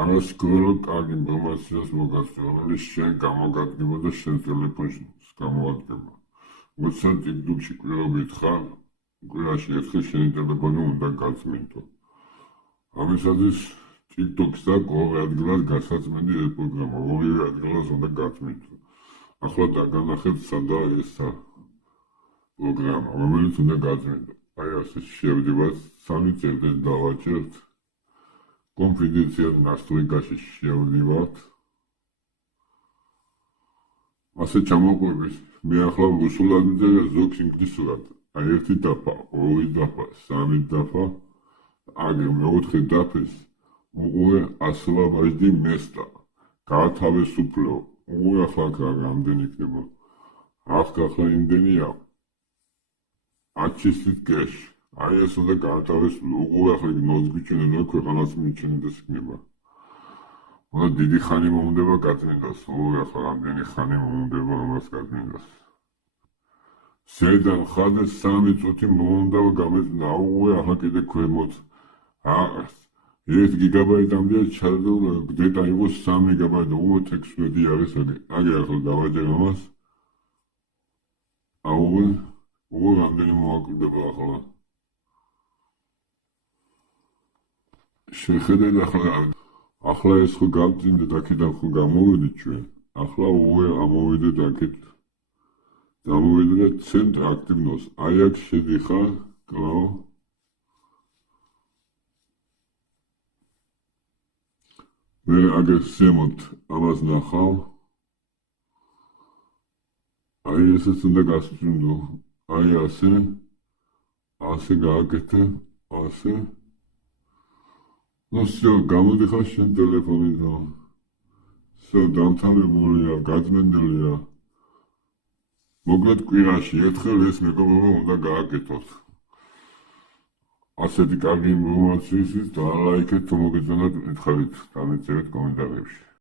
არასკორო კარგი ინფორმაციას მოგასწრო, რომელიც შენ გამოგადგება და შენ ტელეფონში გამოადგება. როცა TikTok-ში კვირობით ხარ, კვირაში ერთხელ შენი ტელეფონი უნდა გაწმინდო. ამისათვის TikTok-ს და ორი ადგილას გასაწმენდი ეს პროგრამა, ორივე ადგილას უნდა გაწმინდო. ახლა დაგანახეთ სადაა ეს პროგრამა, რომელიც უნდა გაწმინდო. აი ასე შევდივართ, 3 წელს დავაჭერთ. კონფიდენციალურ ნასტროიკაში შევდივართ. ასე ჩამოყვებით. მე ახლა რუსულად ვიწერე, ზოგს ინგლისურად. აი ერთი დაფა, ორი დაფა, სამი დაფა. აგერ მეოთხე დაფის უყურე ასლავაჟდი მესტა. გათავისუფლო. უყურე ახლა რამდენი იქნება. ახლა იმდენია. 1000 კეშ. აი ეს უნდა გათავისუფლო. უყურე ახლა ნოზგვიჩენდა ქვეყანას მიჩნდეს იქნება. უნდა დიდი ხანი მომდება გაწმინდას. უყურე ახლა რამდენი ხანი მომდება ამას გაწმინდას. ზედან ხადე 3 წუთი მომდა გამეწნა. უყურე ახლა კიდე ქვემოთ. 1 გიგაბაიტამდე ჩადებული, გდედა იყო 3 მეგაბაიტი, 16 არის აგე ახლა დავაჭერ ამას. უყურე რამდენი მოაკვდება ახლა. შეხედეთ ახლა ეს ხო გავწინდეთ, აქედან ხო გამოვიდით ჩვენ. ახლა უყურე ამოვიდეთ აქეთ. დამოვიდეთ ცენტრ აქტივნოს. აი აქ შედიხარ, კლავ. მე აგერ ზემოთ ამას ნახავ. აი ესეც უნდა გასწრინდო. აი ასე გააკეთე, ასე. ნუ всё, გამოდიხარ შენ ტელეფონიდან. всё, დამთავრებულია, გაწმენდილია. მოკლედ კვირაში ერთხელ ეს მეგობრებო უნდა გააკეთოთ. ასეთი კარგი ინფორმაციისთვის დალაიქეთ, თუ მოგეწონათ, მითხარით, დამეწერეთ კომენტარებში.